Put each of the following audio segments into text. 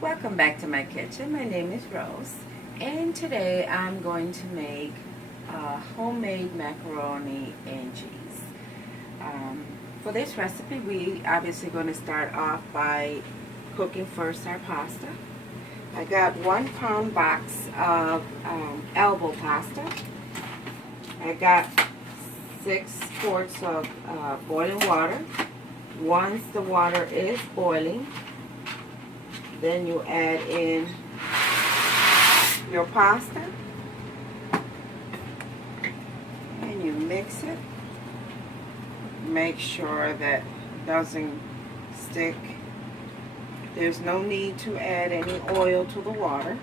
Welcome back to my kitchen. My name is Rose, and today I'm going to make homemade macaroni and cheese. For this recipe, we obviously going to start off by cooking first our pasta. I got 1 pound box of elbow pasta. I got 6 quarts of boiling water. Once the water is boiling, then you add in your pasta and you mix it. Make sure that it doesn't stick. There's no need to add any oil to the water.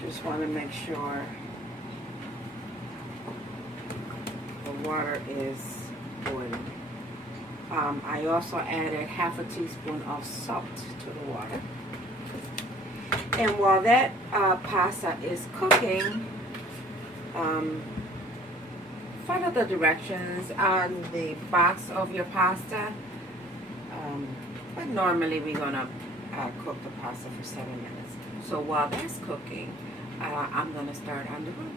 You just want to make sure the water is boiling. I also added half a teaspoon of salt to the water. And while that pasta is cooking, follow the directions on the box of your pasta. But normally we're going to cook the pasta for 7 minutes. So while that's cooking, I'm going to start on the roux.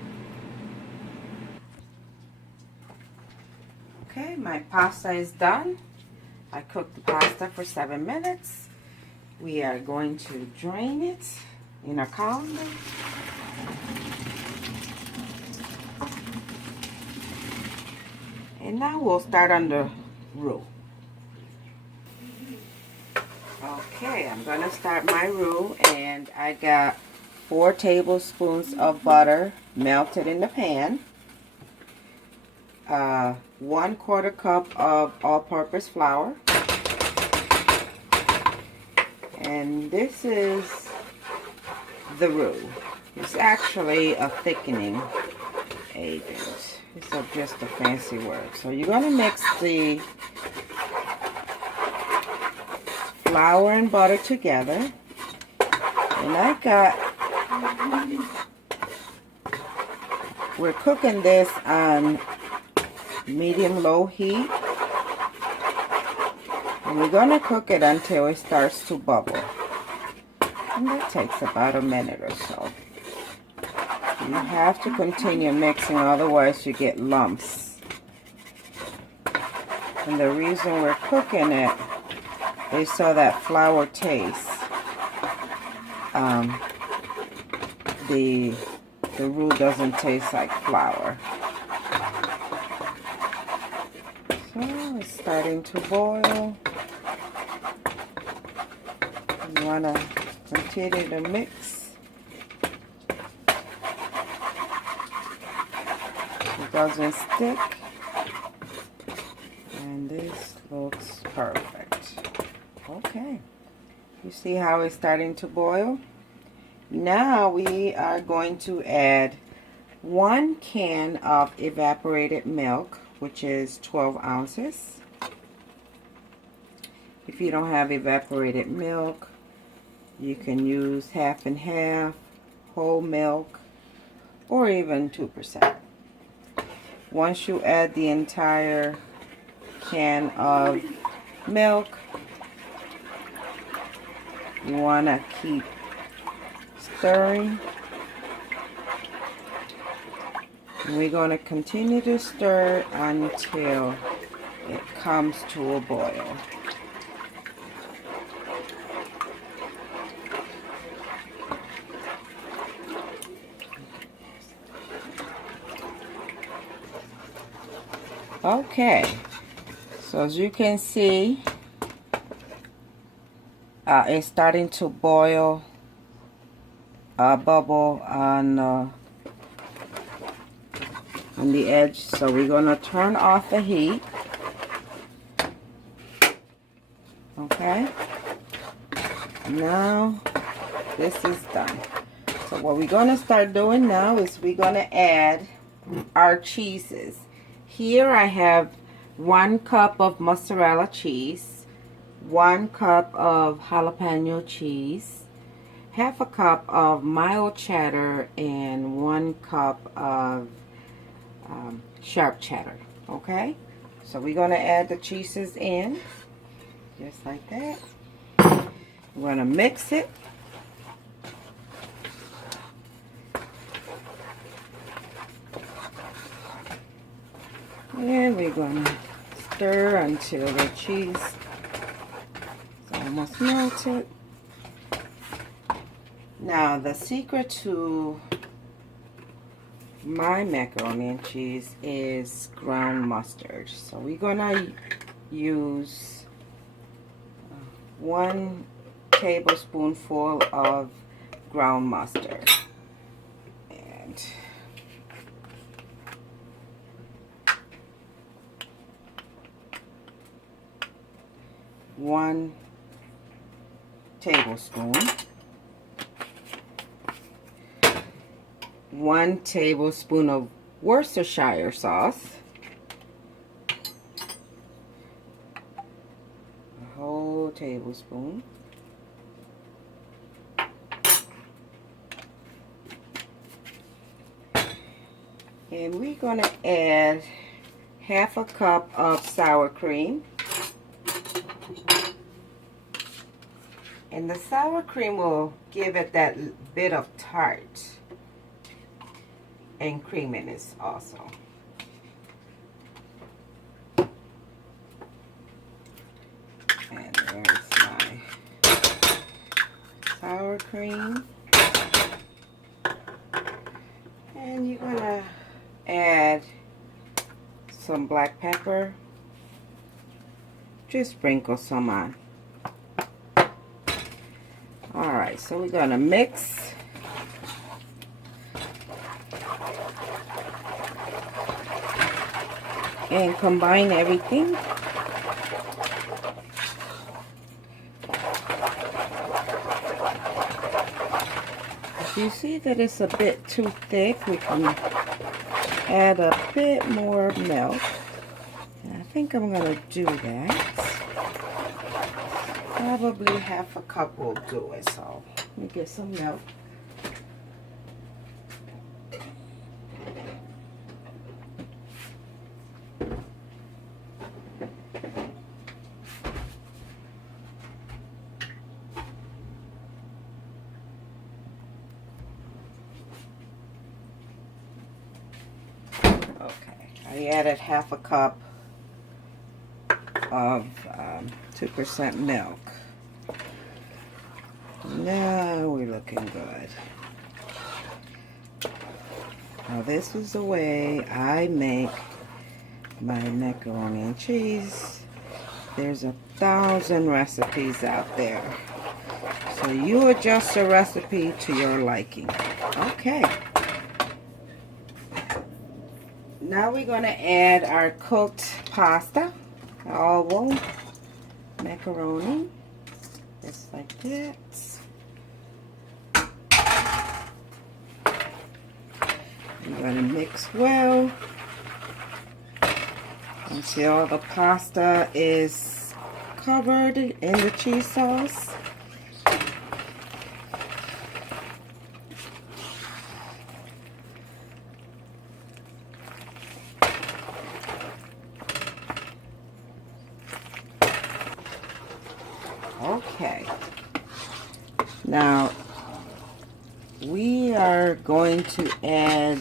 Okay, my pasta is done. I cooked the pasta for 7 minutes. We are going to drain it in a colander. And now we'll start on the roux. Okay, I'm going to start my roux, and I got 4 tablespoons of butter melted in the pan. 1/4 cup of all-purpose flour, and this is the roux. It's actually a thickening agent. It's just a fancy word. So you're going to mix the flour and butter together, and we're cooking this on medium-low heat, and we're going to cook it until it starts to bubble, and that takes about a minute or so. You have to continue mixing, otherwise you get lumps. And the reason we're cooking it is so that flour tastes. The roux doesn't taste like flour. So it's starting to boil. You want to continue to mix. It doesn't stick. And this looks perfect. Okay. You see how it's starting to boil? Now we are going to add 1 can of evaporated milk, which is 12 ounces. If you don't have evaporated milk, you can use half and half, whole milk, or even 2%. Once you add the entire can of milk, you want to keep stirring. And we're going to continue to stir until it comes to a boil. Okay, so as you can see, it's starting to boil, bubble on the edge. So we're going to turn off the heat. Okay, now this is done. So what we're going to start doing now is we're going to add our cheeses. Here I have 1 cup of mozzarella cheese, 1 cup of jalapeno cheese, half a cup of mild cheddar, and 1 cup of sharp cheddar. Okay, so we're going to add the cheeses in just like that. We're going to mix it. And we're going to stir until the cheese is almost melted. Now, the secret to my macaroni and cheese is ground mustard. So we're going to use 1 tablespoonful of ground mustard. And 1 tablespoon. 1 tablespoon of Worcestershire sauce. A whole tablespoon. And we're going to add 1/2 cup of sour cream. And the sour cream will give it that bit of tart and creaminess also. And there's my sour cream. And you're gonna add some black pepper. Just sprinkle some on. Alright, so we're gonna mix. And combine everything. If you see that it's a bit too thick, we can add a bit more milk. And I think I'm going to do that. Probably 1/2 cup will do it. So let me get some milk. Okay, I added 1/2 cup of 2% milk. Now we're looking good. Now this is the way I make my macaroni and cheese. There's 1,000 recipes out there. So you adjust the recipe to your liking. Okay. Now we're going to add our cooked pasta, all macaroni, just like that. I'm going to mix well until the pasta is covered in the cheese sauce. Okay, now we are going to add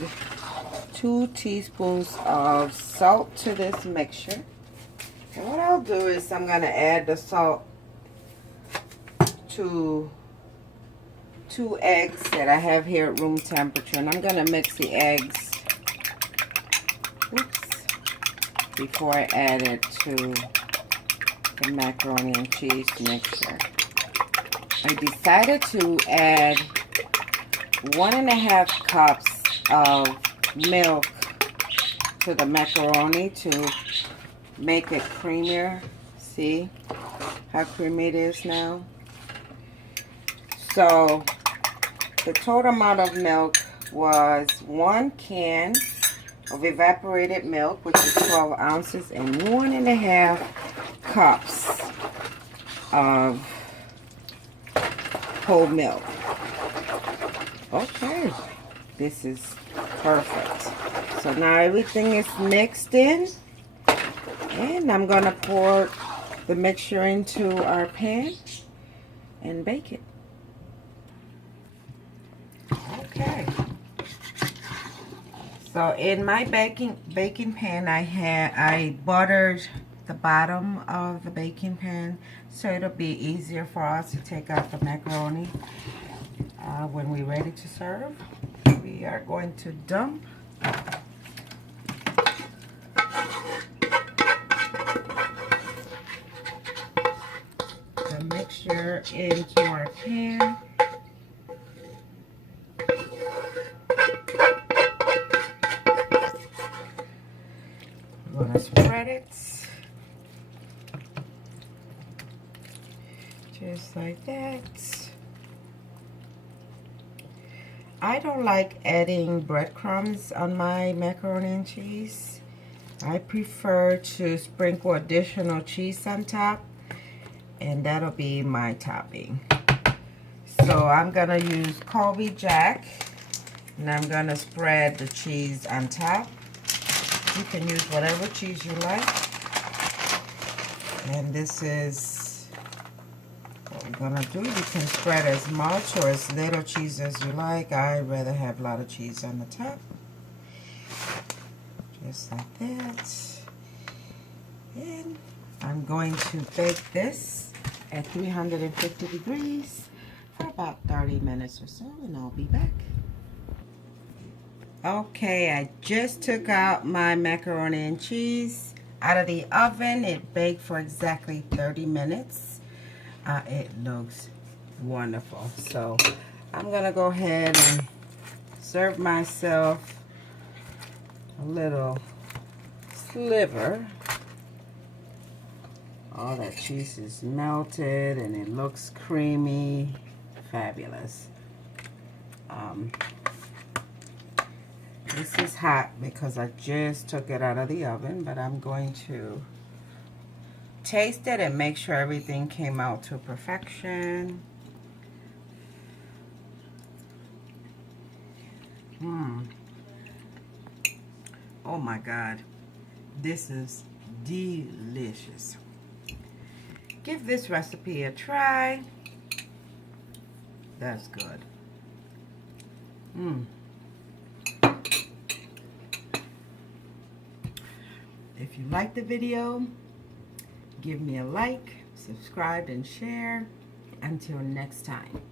2 teaspoons of salt to this mixture. And what I'll do is I'm going to add the salt to 2 eggs that I have here at room temperature. And I'm going to mix the eggs before I add it to the macaroni and cheese mixture. I decided to add 1.5 cups of milk to the macaroni to make it creamier. See how creamy it is now? So the total amount of milk was 1 can of evaporated milk, which is 12 ounces, and 1.5 cups of whole milk. Okay, this is perfect. So now everything is mixed in, and I'm going to pour the mixture into our pan, and bake it. Okay. So in my baking pan, I buttered the bottom of the baking pan so it'll be easier for us to take out the macaroni when we're ready to serve. We are going to dump the mixture into our pan. We're going to spread it just like that. I don't like adding breadcrumbs on my macaroni and cheese. I prefer to sprinkle additional cheese on top, and that'll be my topping. So I'm gonna use Colby Jack, and I'm gonna spread the cheese on top. You can use whatever cheese you like. And this is what we're gonna do. You can spread as much or as little cheese as you like. I'd rather have a lot of cheese on the top. Just like that. And I'm going to bake this at 350 degrees for about 30 minutes or so, and I'll be back. Okay, I just took out my macaroni and cheese out of the oven. It baked for exactly 30 minutes. It looks wonderful. So I'm gonna go ahead and serve myself a little sliver. All that cheese is melted and it looks creamy. Fabulous. This is hot because I just took it out of the oven, but I'm going to taste it and make sure everything came out to perfection. Oh my God, this is delicious. Give this recipe a try. That's good. If you like the video, give me a like, subscribe, and share. Until next time.